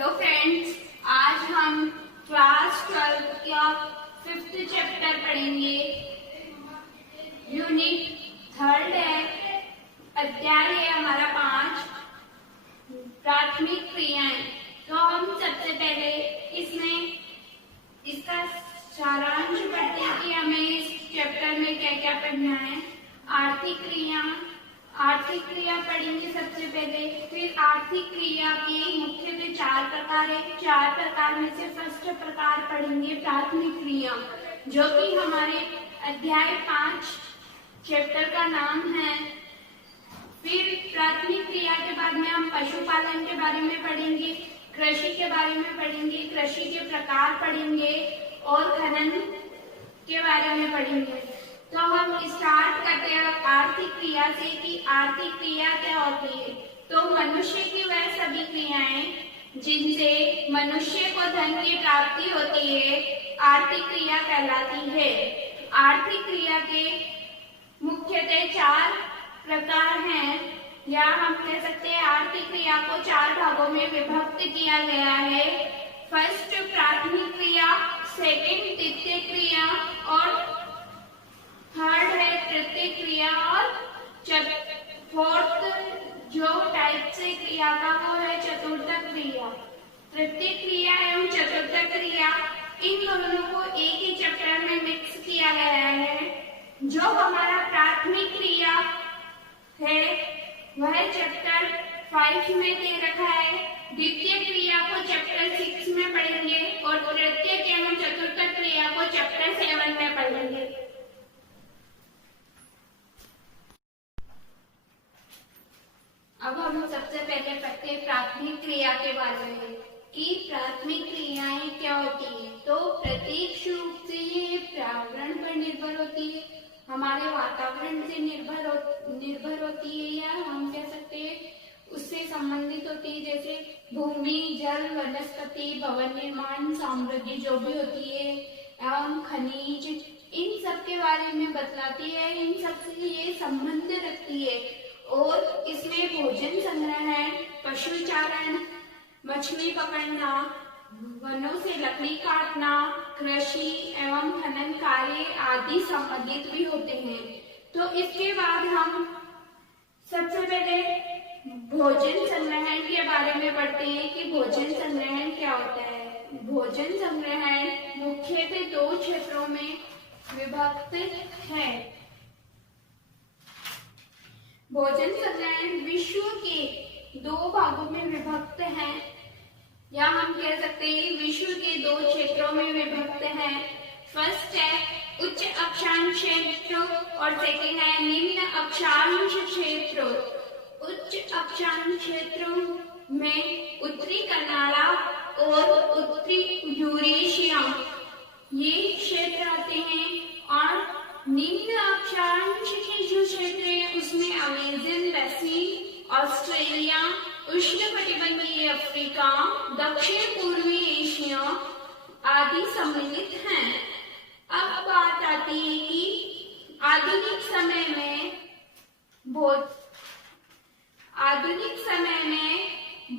Hello friends, आज हम class 12 का 5th चैप्टर पढ़ेंगे। यूनिट 3 है, अध्याय है हमारा 5, प्राथमिक क्रियाएं। तो हम सबसे पहले इसका सारांश पढ़ते हैं कि हमें इस चैप्टर में क्या क्या पढ़ना है। आर्थिक क्रिया पढ़ेंगे सबसे पहले। फिर आर्थिक क्रिया के मुख्यतः 4 प्रकार है। 4 प्रकार में से फर्स्ट प्रकार पढ़ेंगे प्राथमिक क्रिया, जो कि हमारे अध्याय 5 चैप्टर का नाम है। फिर प्राथमिक क्रिया के बाद में हम पशुपालन के बारे में पढ़ेंगे, कृषि के बारे में पढ़ेंगे, कृषि के प्रकार पढ़ेंगे और खनन के बारे में पढ़ेंगे। तो हम स्टार्ट करते हैं आर्थिक क्रिया से कि आर्थिक क्रिया क्या होती है। तो मनुष्य की वह सभी क्रियाएं जिनसे मनुष्य को धन की प्राप्ति होती है, आर्थिक क्रिया कहलाती है। आर्थिक क्रिया के मुख्यतः 4 प्रकार हैं, या हम कह सकते हैं आर्थिक क्रिया को 4 भागों में विभक्त किया गया है। फर्स्ट प्राथमिक क्रिया, सेकंड द्वितीय क्रिया और थर्ड है तृतीय क्रिया और फोर्थ जो टाइप से क्रिया का वो है चतुर्थ क्रिया। तृतीय क्रिया एवं चतुर्थ क्रिया इन दोनों को एक ही चैप्टर में मिक्स किया गया है। जो हमारा प्राथमिक क्रिया है वह चैप्टर 5 में दे रखा है। द्वितीय क्रिया को चैप्टर 6 में पढ़ेंगे और तृतीय एवं चतुर्थ क्रिया को चैप्टर 7 में पढ़ेंगे। अब हम सबसे पहले पढ़ते हैं प्राथमिक क्रिया के बारे में कि प्राथमिक क्रियाएं क्या होती है। तो प्रत्यक्ष रूप से ये पर्यावरण पर निर्भर होती है, हमारे वातावरण से निर्भर होती है, या हम कह सकते हैं उससे संबंधित होती है। जैसे भूमि, जल, वनस्पति, भवन निर्माण, सामग्री जो भी होती है एवं खनिज, इन सब के बारे में बतलाती है, इन सब से ये संबंध रखती है। और इसमें भोजन संग्रहण, पशुचारण, मछली पकड़ना, वनों से लकड़ी काटना, कृषि एवं खनन कार्य आदि संबंधित भी होते हैं। तो इसके बाद हम सबसे पहले भोजन संग्रहण के बारे में पढ़ते हैं कि भोजन संग्रहण क्या होता है। भोजन संग्रहण मुख्यतः 2 क्षेत्रों में विभक्त है। भोजन संग्रहण विश्व के 2 भागों में विभक्त है, या हम कह सकते हैं विश्व के 2 क्षेत्रों में विभक्त है। फर्स्ट है उच्च अक्षांश क्षेत्र और सेकंड है निम्न अक्षांश क्षेत्र। उच्च अक्षांश क्षेत्र में उत्तरी कनाडा और उत्तरी यूरेशिया ये क्षेत्र आते हैं, और निम्न अक्षांश के जो क्षेत्र है उसमें अमेज़न बेसिन, ऑस्ट्रेलिया, उष्णकटिबंधीय अफ्रीका, दक्षिण पूर्वी एशिया आदि सम्मिलित हैं। अब बात आती है कि आधुनिक समय में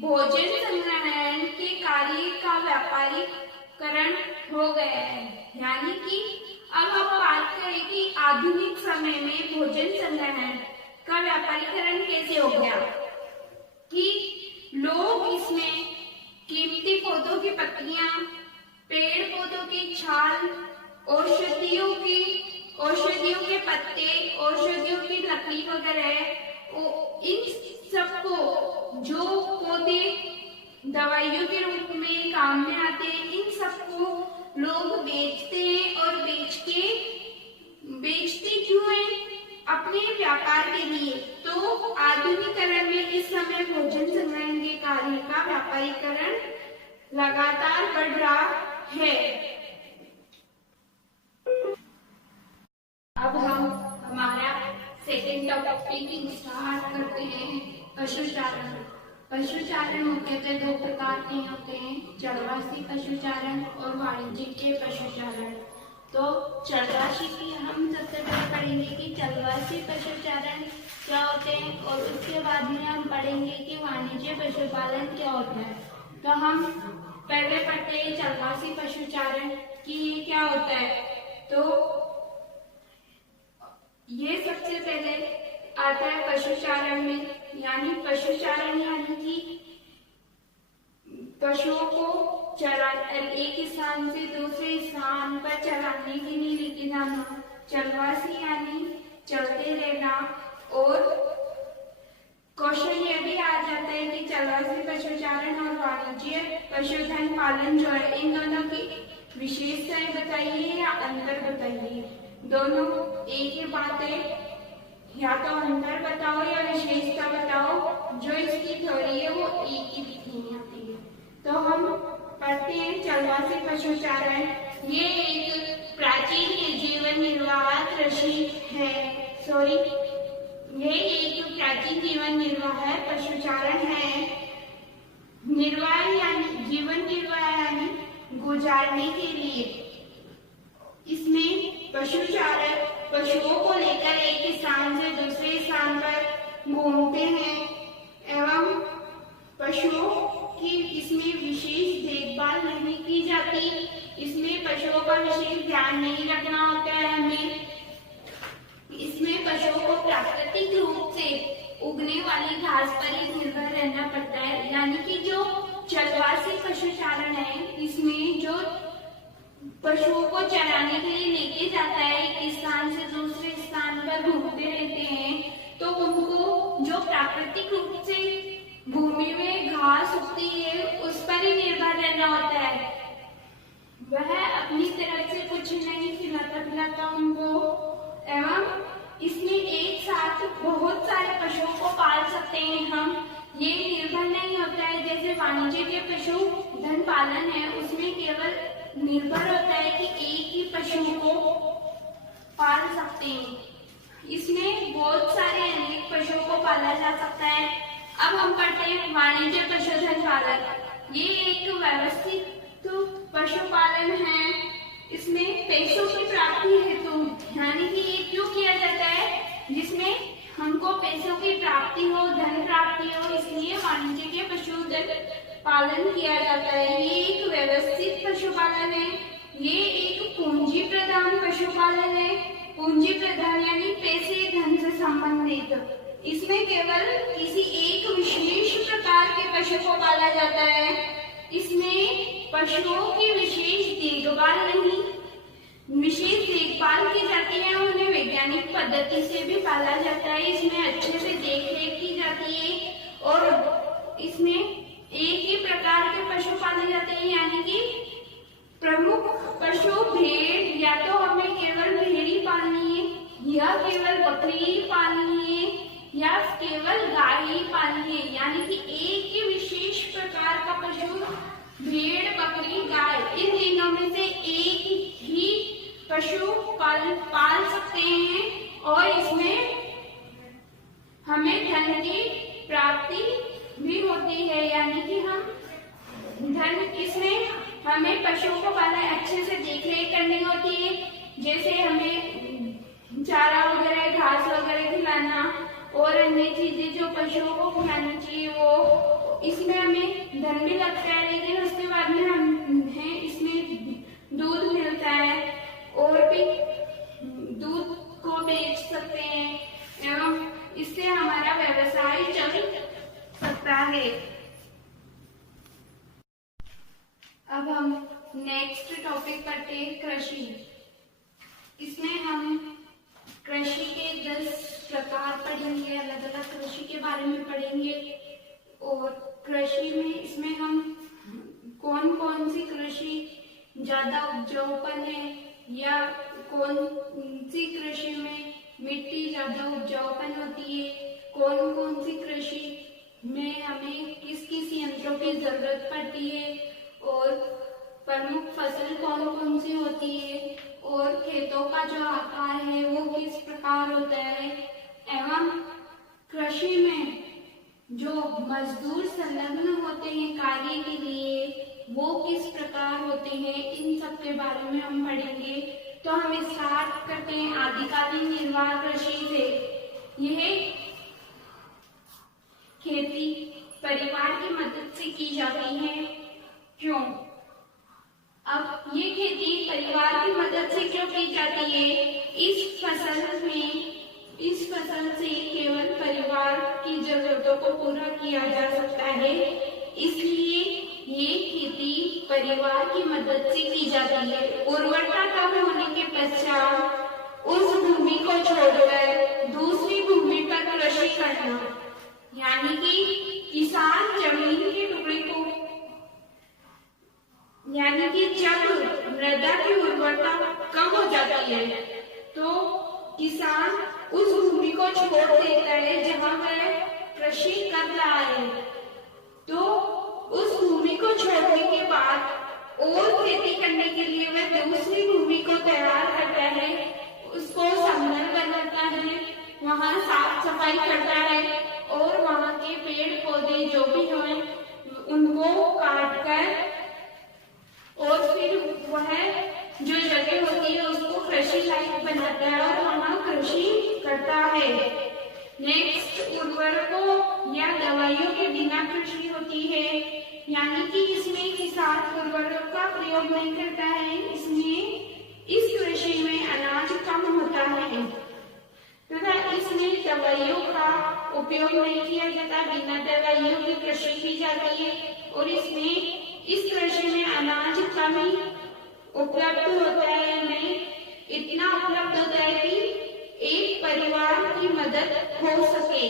भोजन संग्रहण के कार्य का व्यापारीकरण हो गया है। यानी कि अब हम बात करें कि आधुनिक समय में भोजन संग्रहण का व्यापारीकरण कैसे हो गया, कि लोग इसमें कीमती पौधों की पत्तियां, पेड़ पौधों की छाल, औषधियों के पत्ते, औषधियों की लकड़ी वगैरह, इन सबको जो पौधे दवाइयों के रूप में काम में आते हैं, इन सबको लोग बेचते हैं और बेचते क्यों हैं? अपने व्यापार के लिए। तो आधुनिकीकरण में इस समय भोजन संग्रहण के कार्य का व्यापारीकरण लगातार बढ़ रहा है। अब हम हमारा सेकंड टॉपिक स्टार्ट करते हैं, पशुचारण। पशुचारण मुख्यतः 2 प्रकार के होते हैं, चरवासी पशुचारण और वाणिज्यिक पशुचारण। तो चरवासी की हम सबसे पहले पढ़ेंगे कि चरवासी पशुचारण क्या होते हैं, और उसके बाद में हम पढ़ेंगे कि वाणिज्य पशुपालन क्या होता है। तो हम पहले पढ़ते हैं चरवासी पशुचारण कि ये क्या होता है। तो ये सबसे पहले आता है पशुचारण में, यानी पशुचारण यानी कि पशुओं को एक स्थान से दूसरे स्थान पर चराने के लिए लेके जाना। चरवासी यानी चलते रहना। और क्वेश्चन ये भी आ जाता है कि चरवासी पशुचारण और वाणिज्य पशुधन पालन जो है, इन दोनों की विशेषताएं बताइए या अंतर बताइए। दोनों एक ही बात है, या तो अंतर बताओ या विशेषता बताओ। जो इसकी थ्योरी है वो एक ही दिखनी आती है। तो हम पढ़ते हैं चरवासी पशुचारण। ये एक प्राचीन जीवन निर्वाह कृषि है। ये एक प्राचीन जीवन निर्वाह है, पशुचारण है। निर्वाह यानी जीवन निर्वाह यानी गुजारने के लिए। इसमें पशुचारक पशुओं को लेकर एक स्थान से दूसरे स्थान पर घूमते हैं एवं पशुओं की इसमें विशेष देखभाल नहीं की जाती। इसमें पशुओं का विशेष ध्यान नहीं रखना होता है हमें। इसमें पशुओं को प्राकृतिक रूप से उगने वाली घास पर ही निर्भर रहना पड़ता है। यानी कि जो चरवासी पशुचारण है, इसमें जो पशुओं को चराने के लिए लेके जाता है, एक स्थान से दूसरे स्थान पर घूमते रहते हैं, तो उनको जो प्राकृतिक रूप से भूमि में घास उगती है उस पर ही निर्भर रहना होता है। वह अपनी तरफ से कुछ नहीं खिलाता उनको। एवं इसमें एक साथ बहुत सारे पशुओं को पाल सकते हैं हम। ये निर्भर नहीं होता है जैसे वाणिज्य के पशु धन पालन है, उसमें केवल निर्भर होता है कि एक ही पशु को पाल सकते हैं। इसमें बहुत सारे अनेक पशुओं को पाला जा सकता है। अब हम पढ़ते हैं वाणिज्य पशुधन पालन। ये एक व्यवस्थित पशुपालन है। इसमें पैसों की प्राप्ति हेतु, यानी कि ये क्यों किया जाता है, जिसमें हमको पैसों की प्राप्ति हो, धन प्राप्ति हो, इसलिए वाणिज्य के पशुधन पालन किया जाता है। ये एक व्यवस्थित पशुपालन है। ये एक पूंजी प्रधान पशुपालन है। पूंजी प्रधान यानी पैसे धन से संबंधित। इसमें केवल किसी एक विशेष प्रकार के पशु को पाला जाता है। इसमें पशुओं की विशेष देखभाल नहीं, विशेष देखभाल की जाती है, उन्हें वैज्ञानिक पद्धति से भी पाला जाता है। इसमें अच्छे से देखरेख की जाती है और इसमें एक ही प्रकार के पशु पाले जाते हैं। यानी कि प्रमुख पशु भेड़, या तो हमें केवल भेड़ ही पालनी है, या केवल बकरी ही पालनी है, या केवल गाय ही पालनी है। यानी कि एक ही विशेष प्रकार का पशु, भेड़, बकरी, गाय, इन तीनों में से एक ही पशु पाल सकते हैं। और इसमें हमें धन की प्राप्ति भी होती है। यानी कि हम धन, इसमें हमें पशुओं को पालना, अच्छे से देखरेख करनी होती है। जैसे हमें चारा वगैरह, घास वगैरह खिलाना और अन्य चीजें जो पशुओं को खिलानी चाहिए वो। इसमें हमें धन भी लगता है, लेकिन उसके बाद में हमें इसमें दूध मिलता है और भी दूध को बेच सकते हैं एवं इससे हमारा व्यवसाय चल सकता है। अब हम नेक्स्ट टॉपिक पढ़ते हैं कृषि। इसमें हम कृषि के 10 प्रकार पढ़ेंगे, अलग अलग कृषि के बारे में पढ़ेंगे। और कृषि में इसमें हम कौन कौन सी कृषि ज्यादा उपजाऊपन है, या कौन सी कृषि में मिट्टी ज्यादा उपजाऊपन होती है, कौन कौन सी कृषि में हमें किस किस यंत्रों की जरूरत पड़ती है, और प्रमुख फसल कौन कौन सी होती है, और खेतों का जो आकार है वो किस प्रकार होता है, एवं कृषि में जो मजदूर संलग्न होते हैं कार्य के लिए वो किस प्रकार होते हैं, इन सब के बारे में हम पढ़ेंगे। तो हम स्टार्ट करते हैं आदिकालीन निर्वाह कृषि से। यह खेती परिवार की मदद से की जाती है। क्यों? अब ये खेती परिवार की मदद से क्यों की जाती है? इस फसल से केवल परिवार की जरूरतों को पूरा किया जा सकता है, इसलिए ये खेती परिवार की मदद से की जाती है। उर्वरता कम होने के पश्चात उस भूमि को छोड़कर दूसरी भूमि पर कृषि करना, यानी कि किसान जमीन के टुकड़े को, यानी कि जब मृदा की उर्वरता कम हो जाती है तो किसान उस भूमि को छोड़ देता है जहां वह कृषि कर रहा है। तो उस भूमि को छोड़ने के बाद और खेती करने के लिए वह दूसरी भूमि को तैयार करता है, उसको समतल बनाता है, वहां साफ सफाई करता है और वहां के पेड़ पौधे जो भी हों उनको काट कर और फिर वह जो जगह होती है उसको कृषि लायक बनाता है और वहां कृषि करता है। नेक्स्ट, उर्वरकों या दवाइयों के बिना कृषि होती है, यानी कि इसमें किसान उर्वरक का प्रयोग नहीं करता है, इस कृषि में अनाज कम होता है तथा इसमें दवाइयों का उपयोग नहीं किया जाता, बिना दवाइयों की कृषि की जाती है और इस कृषि में अनाज कम ही उपलब्ध होता है, हमें इतना उपलब्ध होता है कि एक परिवार की मदद हो सके।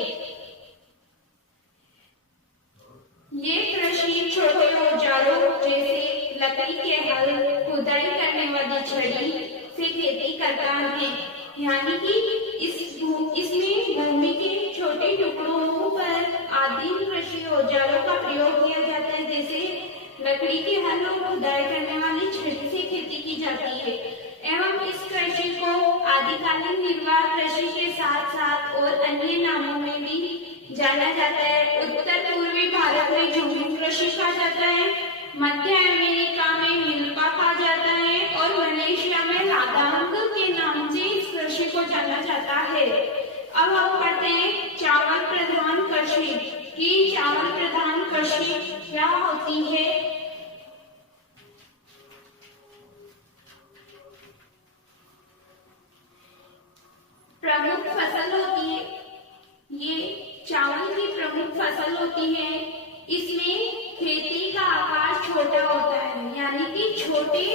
ये कृषि छोटे औजारों जैसे लकड़ी के हल, खुदाई करने वाली छड़ी से खेती करता है, यानी कि इसमें भूमि के छोटे टुकड़ों पर आदिम कृषि औजारों का प्रयोग किया जाता है, जैसे लकड़ी के हल और खुदाई करने वाली छड़ी से खेती की जाती है। एवं इस कृषि को आदिकालीन निर्वाह कृषि के साथ साथ और अन्य नामों में भी जाना जाता है। उत्तर पूर्वी भारत में झूम कृषि कहा जाता है, मध्य अमेरिका में मिल्पा कहा जाता है और मलेशिया में रादांग के नाम से इस कृषि को जाना जाता है। अब हम पढ़ते हैं चावल प्रधान कृषि की चावल प्रधान कृषि क्या होती है। प्रमुख फसल होती है, ये चावल की प्रमुख फसल होती है। इसमें खेती का आकार छोटा होता है, यानी कि छोटे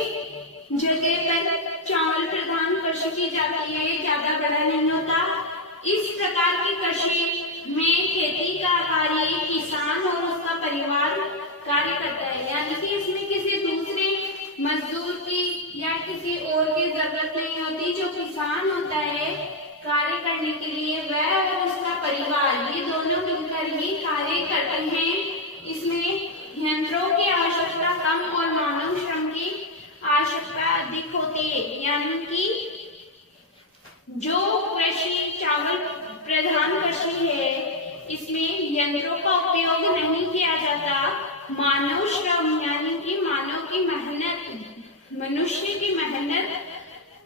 जगह पर चावल प्रधान कृषि की जाती है, ज्यादा बड़ा नहीं होता। इस प्रकार की कृषि में खेती का कार्य किसान और उसका परिवार कार्य करता है, यानी कि इसमें किसी दूसरे मजदूर की या किसी और की जरूरत नहीं होती। जो किसान होता है कार्य करने के लिए, वह और उसका परिवार ये दोनों मिलकर ही कार्य करते हैं। इसमें यंत्रों की आवश्यकता कम और मानव श्रम की आवश्यकता अधिक होती है, यानी कि जो कृषि चावल प्रधान कृषि है इसमें यंत्रों का उपयोग नहीं किया जाता, मानव श्रम यानी कि मानव की मेहनत, मनुष्य की मेहनत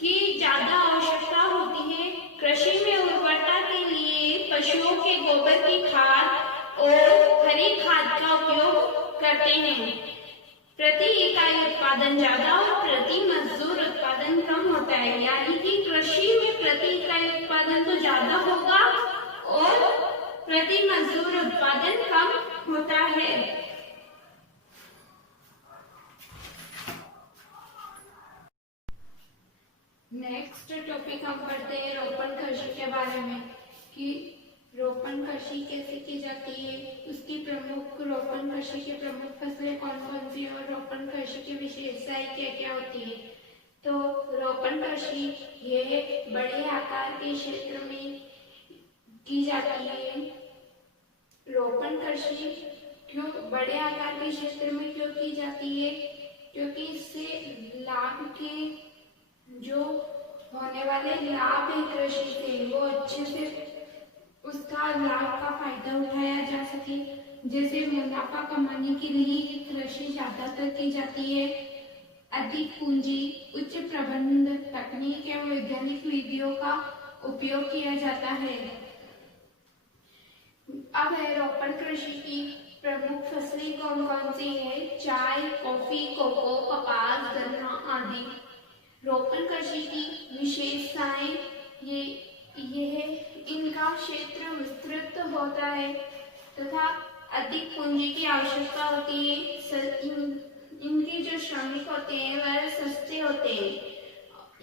की ज्यादा आवश्यकता होती है। कृषि में उर्वरता के लिए पशुओं के गोबर की खाद और हरी खाद का उपयोग करते हैं। प्रति इकाई उत्पादन ज्यादा और प्रति मजदूर उत्पादन कम होता है, यानी कि कृषि में प्रति इकाई उत्पादन तो ज्यादा होगा और प्रति मजदूर उत्पादन कम होता है। नेक्स्ट टॉपिक हम पढ़ते हैं रोपण कृषि के बारे में कि रोपण कृषि कैसे की जाती है, उसकी प्रमुख रोपण कृषि की प्रमुख फसलें कौन कौन सी और रोपण कृषि की विशेषताएं क्या क्या होती है। तो रोपण कृषि ये बड़े आकार के क्षेत्र में की जाती है। रोपण कृषि क्यों बड़े आकार के क्षेत्र में क्यों की जाती है? क्योंकि इससे लाभ के जो होने वाले लाभ है कृषि से वो अच्छे से उसका लाभ का फायदा उठाया जा सके। जैसे मुनाफा कमाने के लिए कृषि ज्यादातर की जाती है। अधिक पूंजी, उच्च प्रबंध, तकनीक एवं वैज्ञानिक विधियों का उपयोग किया जाता है। अब है रोपण कृषि की प्रमुख फसलें कौन कौन सी है? चाय, कॉफी, कोको, कपास, गन्ना आदि। रोपण कृषि की विशेषताएं ये है, इनका क्षेत्र विस्तृत होता है तथा अधिक पूंजी की आवश्यकता होती है। इनके जो श्रमिक होते हैं वह सस्ते होते हैं।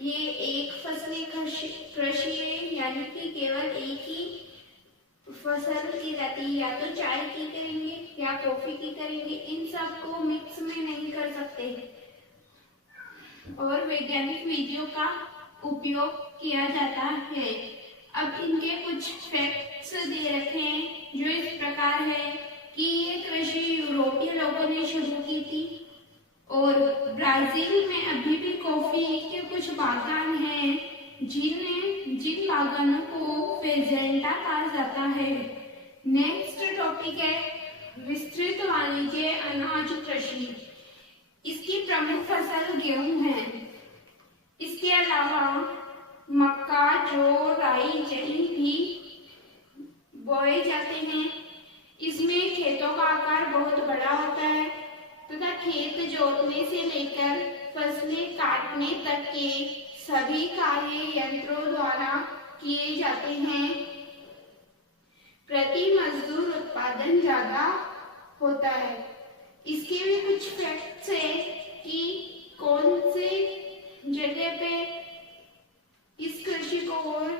ये एक फसली कृषि है, यानी कि केवल एक ही फसल की जाती है, या तो चाय की करेंगे या कॉफी की करेंगे, इन सब को मिक्स में नहीं कर सकते। और वैज्ञानिक विधियों का उपयोग किया जाता है। अब इनके कुछ फैक्ट्स दे रखे हैं जो इस प्रकार है कि ये कृषि यूरोपीय लोगों ने शुरू की थी और ब्राजील में अभी भी कॉफी के कुछ बागान हैं जिन बागानों को फेजेंटा कहा जाता है। नेक्स्ट टॉपिक है विस्तृत वाणिज्य अनाज कृषि। इसकी प्रमुख फसल गेहूं है। इसके अलावा मक्का, जौ, राई, जई भी बोए जाते हैं। इसमें खेतों का आकार बहुत बड़ा होता है तथा खेत जोतने से लेकर फसलें काटने तक के सभी कार्य यंत्रों द्वारा किए जाते हैं। प्रति मजदूर उत्पादन ज्यादा होता है। इसके भी कुछ फैक्ट्स है कि कौन से जगह पे इस कृषि को और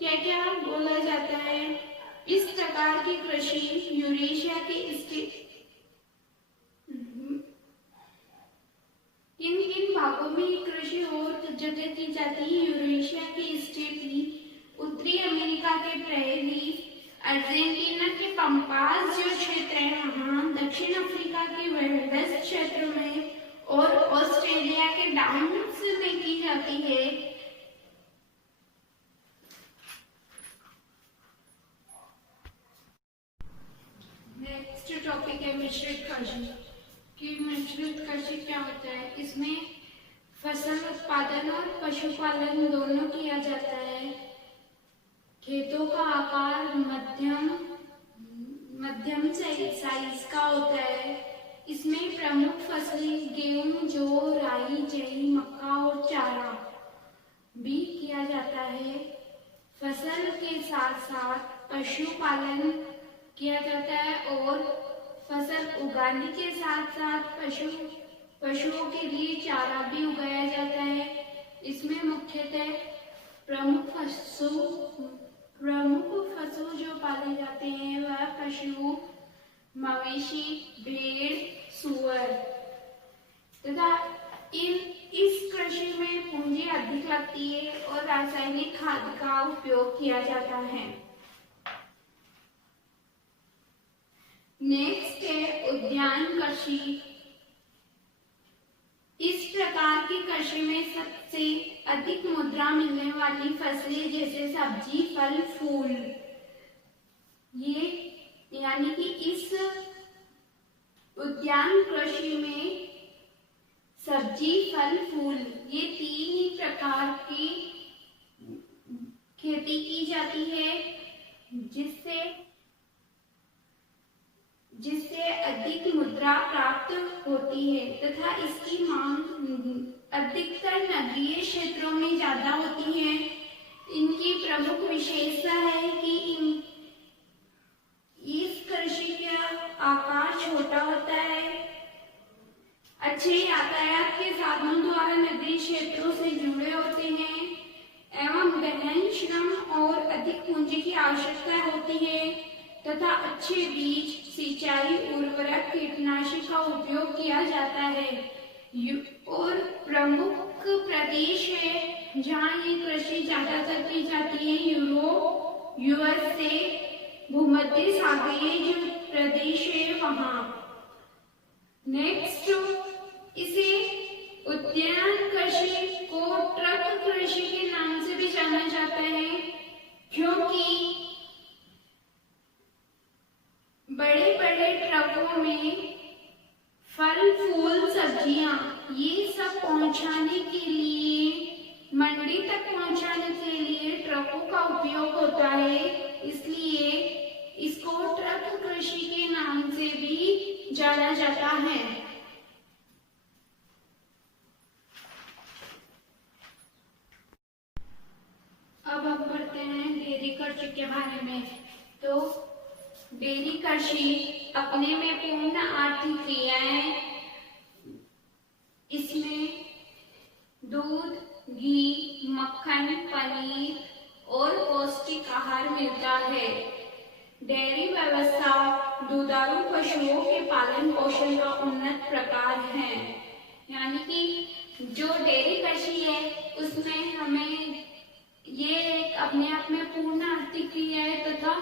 क्या क्या बोला जाता है। इस प्रकार की कृषि यूरेशिया के इन भागों में कृषि और जगह की जाती है। यूरेशिया के स्टेपी, उत्तरी अमेरिका के प्रेरी, अर्जेंटीना के पंपास जो क्षेत्र है वहाँ, दक्षिण अफ्रीका के वेल्डस क्षेत्र में और ऑस्ट्रेलिया के डाउन्स में की जाती है। नेक्स्ट टॉपिक है मिश्रित कृषि। कि मिश्रित कृषि क्या होता है? इसमें फसल उत्पादन और पशुपालन दोनों किया जाता है। खेतों का आकार मध्यम साइज का होता है। इसमें प्रमुख फसलें गेहूं, जौ, राई, जई, मक्का और चारा भी किया जाता है। फसल के साथ साथ पशुपालन किया जाता है और फसल उगाने के साथ साथ पशुओं के लिए चारा भी उगाया जाता है। इसमें मुख्यतः प्रमुख पशु जो पाले जाते हैं वह पशु, मवेशी, भेड़, सूअर तथा इस कृषि में पूंजी अधिक लगती है और रासायनिक खाद का उपयोग किया जाता है। नेक्स्ट है उद्यान कृषि। इस प्रकार की कृषि में सबसे अधिक मुद्रा मिलने वाली फसलें जैसे सब्जी, फल, फूल, ये यानी कि इस उद्यान कृषि में सब्जी, फल, फूल ये तीन ही प्रकार की खेती की जाती है जिससे अधिक मुद्रा प्राप्त होती है तथा इसकी मांग अधिकतर नगरीय क्षेत्रों में ज्यादा होती है। इनकी प्रमुख विशेषता है कि इस कृषि का आकार छोटा होता है, अच्छे यातायात के साधनों द्वारा नगरीय क्षेत्रों से जुड़े होते हैं एवं गहन श्रम और अधिक पूंजी की आवश्यकता होती है तथा अच्छे बीज, सिंचाई, उर्वरक, कीटनाशक का उपयोग किया जाता है। और प्रमुख प्रदेश है जहाँ ये कृषि ज्यादातर की जाती है यूरोप, यूएसए, भूमध्य सागरीय जो प्रदेश है वहाँ। नेक्स्ट, इसे उद्यान कृषि को ट्रक कृषि के नाम से भी जाना जाता है क्योंकि बड़े बड़े ट्रकों में फल, फूल, सब्जियां ये सब पहुंचाने के लिए, मंडी तक पहुंचाने के लिए ट्रकों का उपयोग होता है, इसलिए इसको ट्रक कृषि के नाम से भी जाना जाता है। अब हम पढ़ते हैं डेयरी कृषि के बारे में। तो डेयरी कृषि अपने में पूर्ण आर्थिक क्रियाएं, इसमें दूध, घी, मक्खन, पनीर और पौष्टिक आहार मिलता है। डेयरी व्यवस्था दुधारू पशुओं के पालन पोषण का उन्नत प्रकार है। यानी कि जो डेयरी कृषि है उसमें हमें ये एक अपने आप में पूर्ण आर्थिक क्रिया है तथा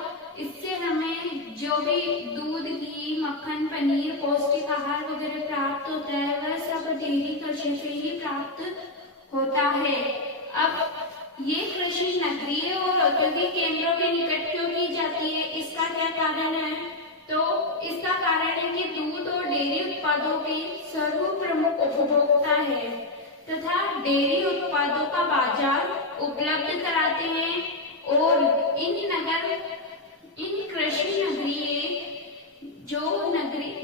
इससे हमें जो भी दूध, घी, मक्खन, पनीर, पौष्टिक आहार वगैरह प्राप्त होता है वह सब डेयरी कृषि से ही प्राप्त होता है। अब ये कृषि नगरीय और औद्योगिक केंद्रों के निकट क्यों की जाती है, इसका क्या कारण है? तो इसका कारण है कि दूध और डेयरी उत्पादों के सर्व प्रमुख उपभोक्ता है तथा डेयरी उत्पादों का बाजार उपलब्ध कराते हैं और इन कृषि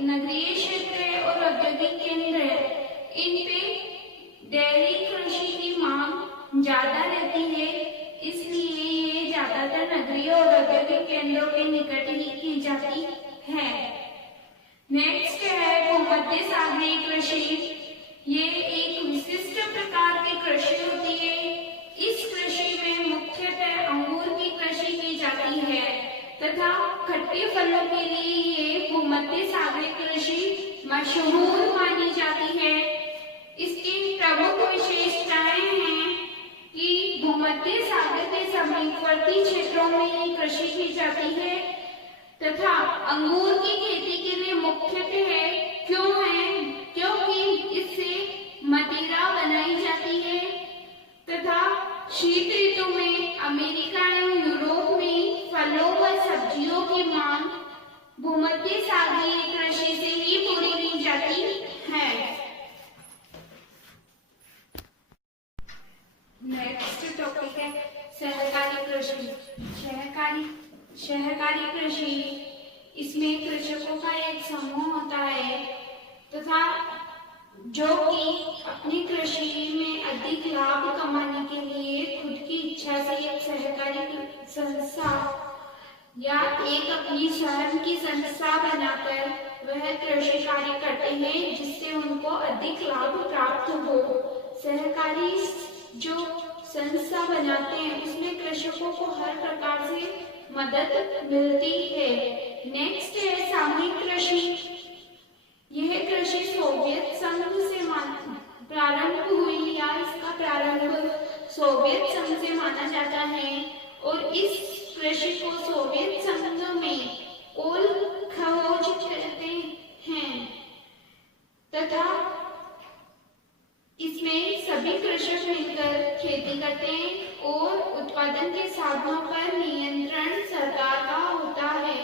नगरीय क्षेत्र है और औद्योगिक केंद्र है, इन पे डेयरी कृषि की मांग ज्यादा रहती है, इसलिए ये ज्यादातर नगरीय और औद्योगिक केंद्रों के निकट ही की जाती है। नेक्स्ट है भूमध्य सागरीय कृषि। ये एक विशिष्ट प्रकार की कृषि होती है। इस कृषि में मुख्यतः अंगूर की कृषि की जाती है तथा खट्टे फलों के लिए ये भूमध्य सागरीय कृषि मशहूर मानी जाती है। इसकी प्रमुख विशेषताएं हैं कि भूमध्य सागर के समीपवर्ती क्षेत्रों में ये कृषि की जाती है तथा अंगूर की खेती के लिए मुख्यतः है क्योंकि इससे मदिरा बनाई जाती है तथा शीत ऋतु में अमेरिका एवं यूरोप में फलों व सब्जियों की मांग भूमध्य सागरीय कृषि से ही पूरी की जाती है। नेक्स्ट टॉपिक है सहकारी कृषि। सहकारी कृषि, इसमें कृषकों का एक समूह होता है तथा जो कि अपनी कृषि में अधिक लाभ कमाने के लिए खुद की इच्छा से एक सहकारी संस्था या एक अपनी स्वयं की संस्था बनाकर वह कृषि कार्य करते हैं जिससे उनको अधिक लाभ प्राप्त हो। सहकारी जो संस्था बनाते हैं उसमें कृषकों को हर प्रकार से मदद मिलती है। नेक्स्ट है सामूहिक कृषि। यह कृषि सोवियत संघ से प्रारंभ हुई या इसका प्रारंभ सोवियत संघ से माना जाता है और इस कृषि को सोवियत संघ में कोलखोज कहते हैं तथा इसमें सभी कृषक मिलकर खेती करते हैं और उत्पादन के साधनों पर नियंत्रण सरकार का होता है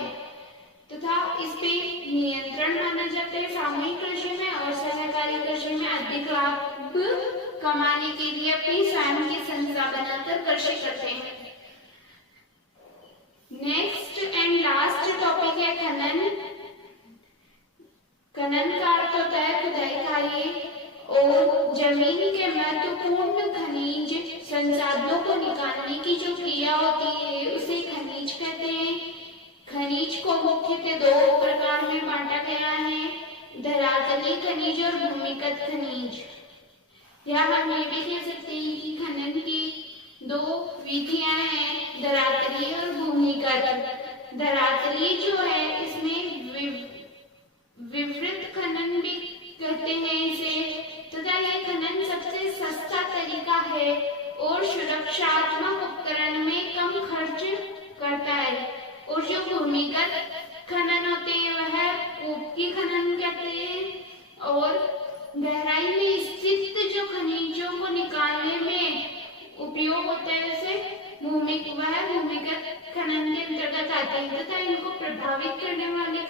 तथा इस पे नियंत्रण माना जाता है सामूहिक कृषि में और सहकारी कृषि में अधिक लाभ कमाने के लिए अपनी स्वयं की संस्था बनाकर कृषि करते हैं। नेक्स्ट एंड लास्ट टॉपिक है खनन। खनन का अर्थ होता है खुदाई कार्य और जमीन के महत्वपूर्ण खनिज संसाधनों को निकालने की जो क्रिया होती है उसे खनिज कहते हैं। खनिज को मुख्यतः दो प्रकार में बांटा गया है, धरातलीय खनिज और भूमिगत खनिज। या हम ये भी कह सकते हैं कि खनन की दो विधियां हैं, धरातलीय और भूमिगत। धरातलीय जो है इसमें विवृत खनन भी कहते हैं इसे तथा यह खनन सबसे सस्ता तरीका है और सुरक्षात्मक उपकरण में कम खर्च करता है। और जो भूमिगत खनन होते हैं वह कूपी खनन कहते हैं और गहराई में स्थित जो खनिजों को निकालने में उपयोग होता है उसे भूमिगत खनन के अंतर्गत आते हैं तथा इनको प्रभावित करने वाले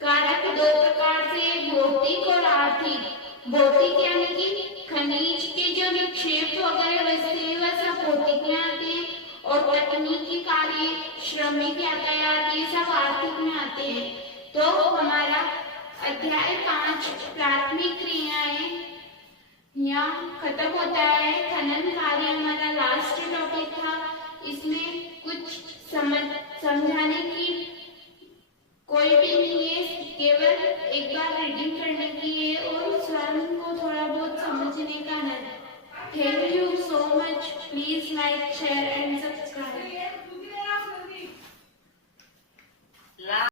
कारक दो प्रकार से भौतिक और आर्थिक। भौतिक यानी कि खनिज के जो निक्षेप वगैरह वैसे वह सब भौतिक में आते हैं और तकनीकी कार्य, श्रमिक यातायात ये सब आर्थिक में आते हैं। तो हमारा अध्याय 5 प्राथमिक क्रियाएं यहाँ खत्म होता है। खनन कार्य हमारा लास्ट टॉपिक था। इसमें कुछ समझाने की कोई भी नहीं है, केवल एक बार रीडिंग करने की है और स्वयं को थोड़ा बहुत समझने का है। Thank you so much. Please like, share and